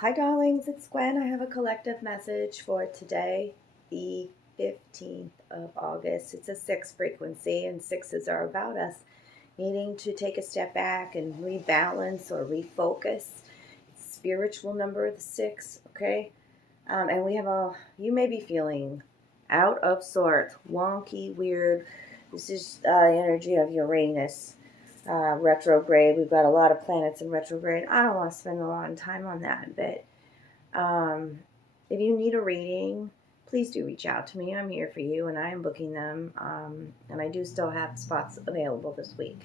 Hi, darlings. It's Gwen. I have a collective message for today, the 15th of August. It's a 6 frequency, and sixes are about us needing to take a step back and rebalance or refocus. It's spiritual number of the 6, okay? And you may be feeling out of sorts, wonky, weird. This is energy of Uranus retrograde. We've got a lot of planets in retrograde. I don't want to spend a lot of time on that, but if you need a reading, please do reach out to me. I'm here for you, and I am booking them. And I do still have spots available this week.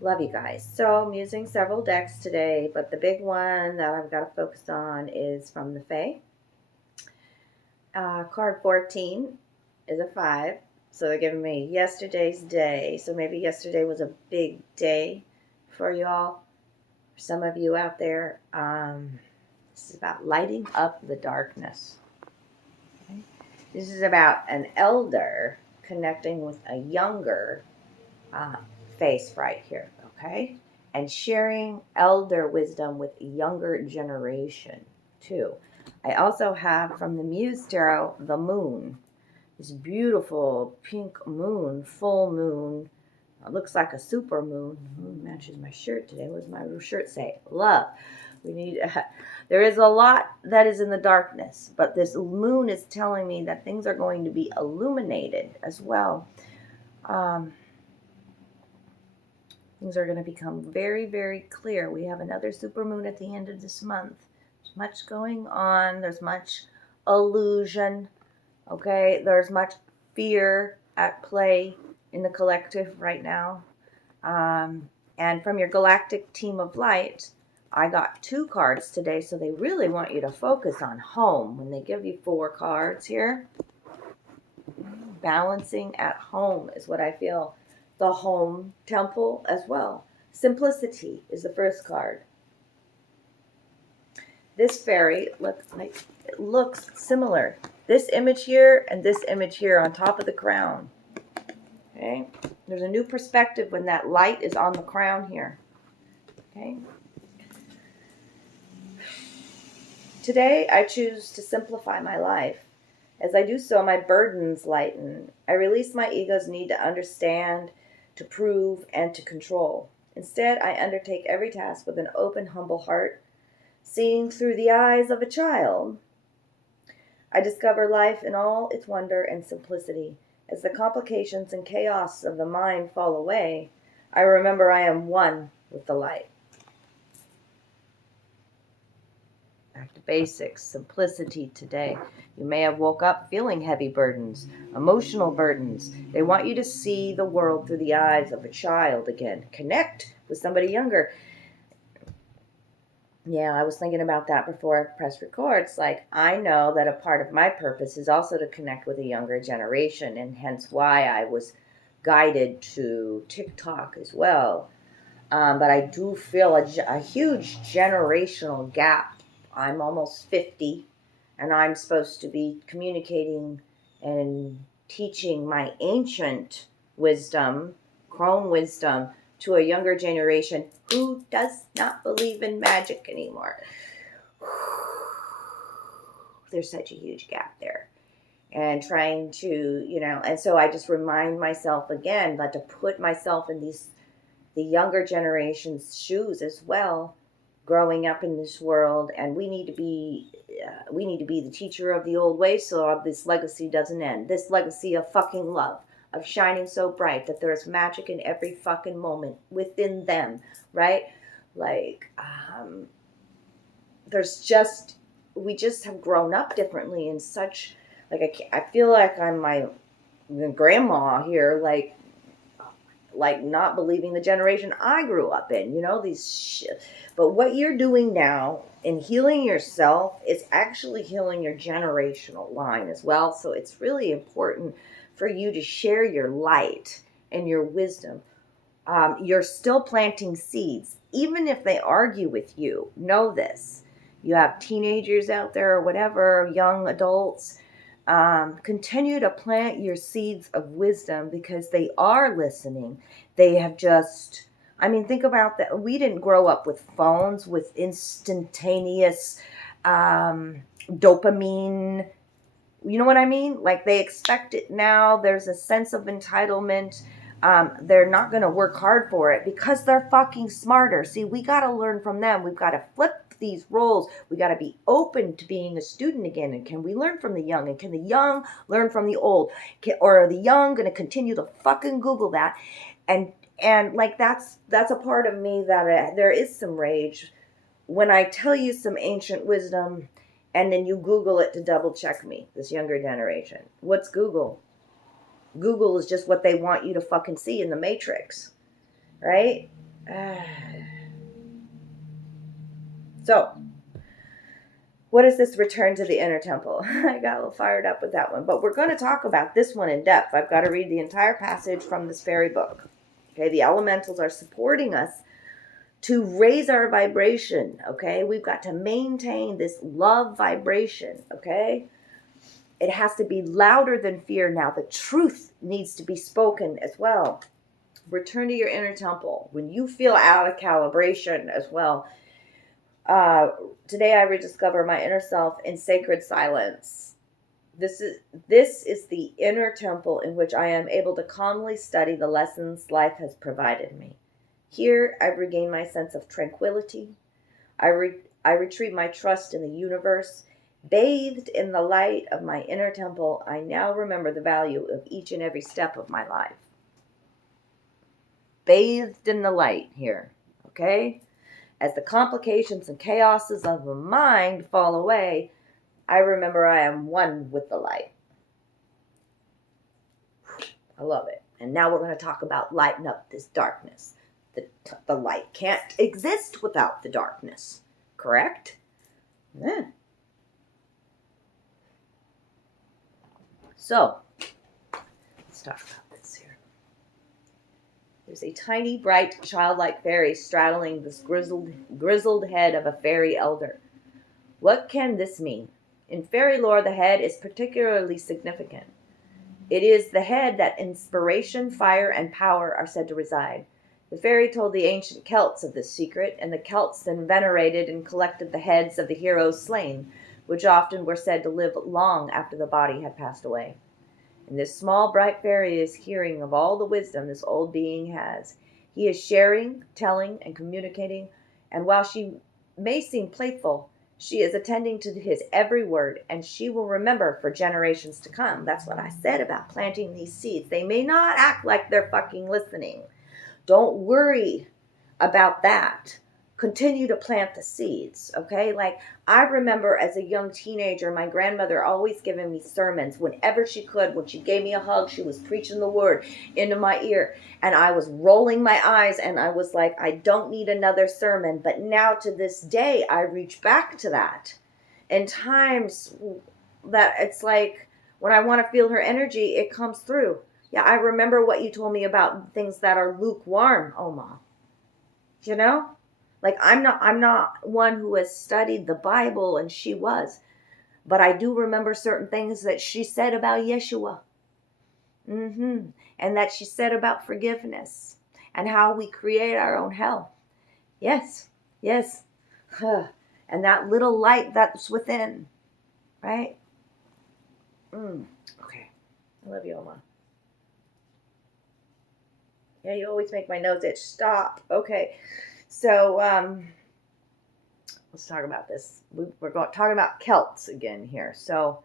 Love you guys. So I'm using several decks today, but the big one that I've got to focus on is from the Fae. Card 14 is a 5. So they're giving me yesterday's day. So maybe yesterday was a big day for y'all. For some of you out there, this is about lighting up the darkness. Okay? This is about an elder connecting with a younger face right here. Okay? And sharing elder wisdom with a younger generation too. I also have from the Muse Tarot, the moon. This beautiful pink moon, full moon. It looks like a super moon. The moon matches my shirt today. What does my shirt say? Love. We need. There is a lot that is in the darkness, but this moon is telling me that things are going to be illuminated as well. Things are going to become very, very clear. We have another super moon at the end of this month. There's much going on. There's much illusion. Okay, there's much fear at play in the collective right now. And from your galactic team of light, I got 2 cards today, so they really want you to focus on home. When they give you 4 cards here, balancing at home is what I feel. The home temple as well. Simplicity is the first card. This fairy looks similar. This image here and this image here on top of the crown. Okay? There's a new perspective when that light is on the crown here. Okay? Today, I choose to simplify my life. As I do so, my burdens lighten. I release my ego's need to understand, to prove, and to control. Instead, I undertake every task with an open, humble heart, seeing through the eyes of a child. I discover life in all its wonder and simplicity. As the complications and chaos of the mind fall away, I remember I am one with the light. Back to basics, simplicity today. You may have woke up feeling heavy burdens, emotional burdens. They want you to see the world through the eyes of a child again. Connect with somebody younger. Yeah, I was thinking about that before I pressed record. It's like, I know that a part of my purpose is also to connect with a younger generation, and hence why I was guided to TikTok as well. But I do feel a huge generational gap. I'm almost 50, and I'm supposed to be communicating and teaching my ancient wisdom, crone wisdom, to a younger generation who does not believe in magic anymore. There's such a huge gap there. And trying to, and so I just remind myself again that to put myself in the younger generation's shoes as well, growing up in this world, and we need to be the teacher of the old way so this legacy doesn't end. This legacy of fucking love, of shining so bright that there's magic in every fucking moment within them, right? Like, we just have grown up differently in such, like, I feel like I'm my grandma here, like not believing the generation I grew up in, these shit. But what you're doing now in healing yourself is actually healing your generational line as well. So it's really important for you to share your light and your wisdom. You're still planting seeds, even if they argue with you. Know this. You have teenagers out there or whatever, young adults. Continue to plant your seeds of wisdom because they are listening. They have just, think about that. We didn't grow up with phones, with instantaneous dopamine. You know what I mean? Like they expect it now. There's a sense of entitlement. They're not going to work hard for it because they're fucking smarter. See, we got to learn from them. We've got to flip these roles. We got to be open to being a student again. And can we learn from the young? And can the young learn from the old? Or are the young going to continue to fucking Google that? And like that's a part of me that there is some rage when I tell you some ancient wisdom and then you Google it to double check me, this younger generation. What's Google? Google is just what they want you to fucking see in the Matrix, right? So, what is this return to the inner temple? I got a little fired up with that one, but we're going to talk about this one in depth. I've got to read the entire passage from this fairy book. Okay, the elementals are supporting us to raise our vibration, okay? We've got to maintain this love vibration, okay? It has to be louder than fear now. The truth needs to be spoken as well. Return to your inner temple. When you feel out of calibration as well. Today I rediscover my inner self in sacred silence. This is the inner temple in which I am able to calmly study the lessons life has provided me. Here I regain my sense of tranquility. I retrieve my trust in the universe. Bathed in the light of my inner temple, I now remember the value of each and every step of my life. Bathed in the light here, okay? As the complications and chaoses of the mind fall away, I remember I am one with the light. I love it. And now we're going to talk about lighting up this darkness. The light can't exist without the darkness, correct? Yeah. So, let's talk about this here. There's a tiny, bright, childlike fairy straddling this grizzled head of a fairy elder. What can this mean? In fairy lore, the head is particularly significant. It is the head that inspiration, fire, and power are said to reside. The fairy told the ancient Celts of this secret, and the Celts then venerated and collected the heads of the heroes slain, which often were said to live long after the body had passed away. And this small, bright fairy is hearing of all the wisdom this old being has. He is sharing, telling, and communicating, and while she may seem playful, she is attending to his every word, and she will remember for generations to come. That's what I said about planting these seeds. They may not act like they're fucking listening. Don't worry about that. Continue to plant the seeds, okay? Like, I remember as a young teenager, my grandmother always giving me sermons whenever she could. When she gave me a hug, she was preaching the word into my ear. And I was rolling my eyes, and I was like, I don't need another sermon. But now to this day, I reach back to that. In times that it's like, when I want to feel her energy, it comes through. Yeah, I remember what you told me about things that are lukewarm, Oma. You know? Like, I'm not one who has studied the Bible, and she was. But I do remember certain things that she said about Yeshua. And that she said about forgiveness. And how we create our own hell. Yes. And that little light that's within. Right? Okay. I love you, Oma. Yeah, you always make my nose itch. Stop. Okay. So, let's talk about this. We're talking about Celts again here. So,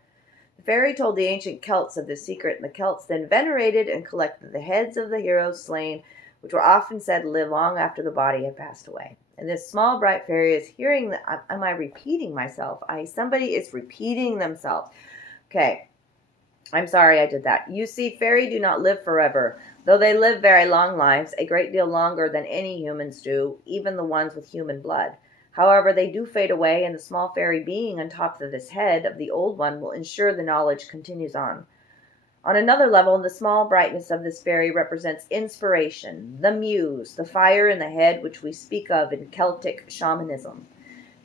the fairy told the ancient Celts of this secret, and the Celts then venerated and collected the heads of the heroes slain, which were often said to live long after the body had passed away. And this small, bright fairy is hearing that. Am I repeating myself? Somebody is repeating themselves. Okay. I'm sorry I did that. You see, fairy do not live forever. Though they live very long lives, a great deal longer than any humans do, even the ones with human blood. However, they do fade away, and the small fairy being on top of this head of the old one will ensure the knowledge continues on. On another level, the small brightness of this fairy represents inspiration, the muse, the fire in the head which we speak of in Celtic shamanism.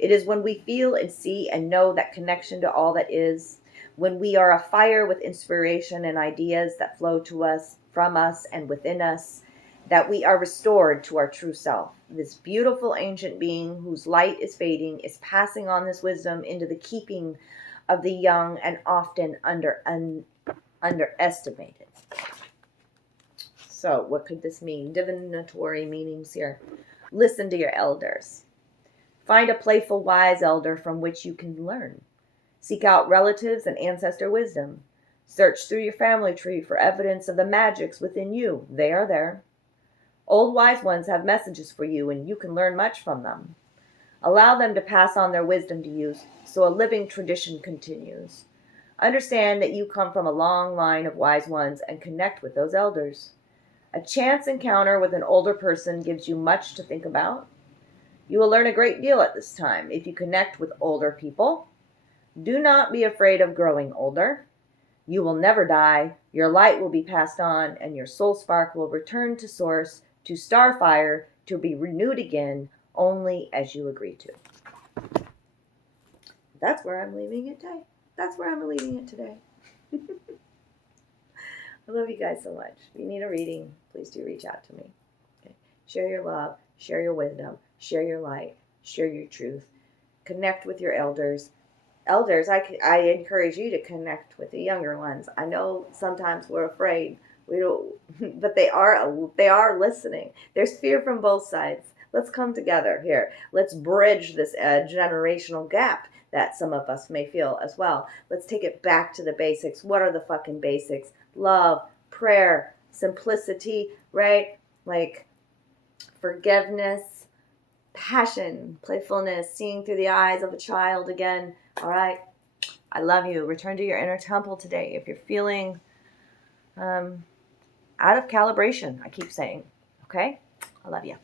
It is when we feel and see and know that connection to all that is, when we are afire with inspiration and ideas that flow to us, from us, and within us, that we are restored to our true self. This beautiful ancient being whose light is fading is passing on this wisdom into the keeping of the young and often underestimated. So, what could this mean? Divinatory meanings here. Listen to your elders. Find a playful, wise elder from which you can learn. Seek out relatives and ancestor wisdom. Search through your family tree for evidence of the magics within you. They are there. Old wise ones have messages for you, and you can learn much from them. Allow them to pass on their wisdom to you so a living tradition continues. Understand that you come from a long line of wise ones and connect with those elders. A chance encounter with an older person gives you much to think about. You will learn a great deal at this time if you connect with older people. Do not be afraid of growing older. You will never die. Your light will be passed on, and your soul spark will return to source, to starfire, to be renewed again, only as you agree to. That's where I'm leaving it today. That's where I'm leaving it today. I love you guys so much. If you need a reading, please do reach out to me. Okay? Share your love, share your wisdom, share your light, share your truth. Connect with your elders. Elders, I encourage you to connect with the younger ones. I know sometimes we're afraid. We don't, but they are listening. There's fear from both sides. Let's come together here. Let's bridge this generational gap that some of us may feel as well. Let's take it back to the basics. What are the fucking basics? Love, prayer, simplicity, right? Like forgiveness, passion, playfulness, seeing through the eyes of a child again. All right. I love you. Return to your inner temple today. If you're feeling out of calibration, I keep saying, okay? I love you.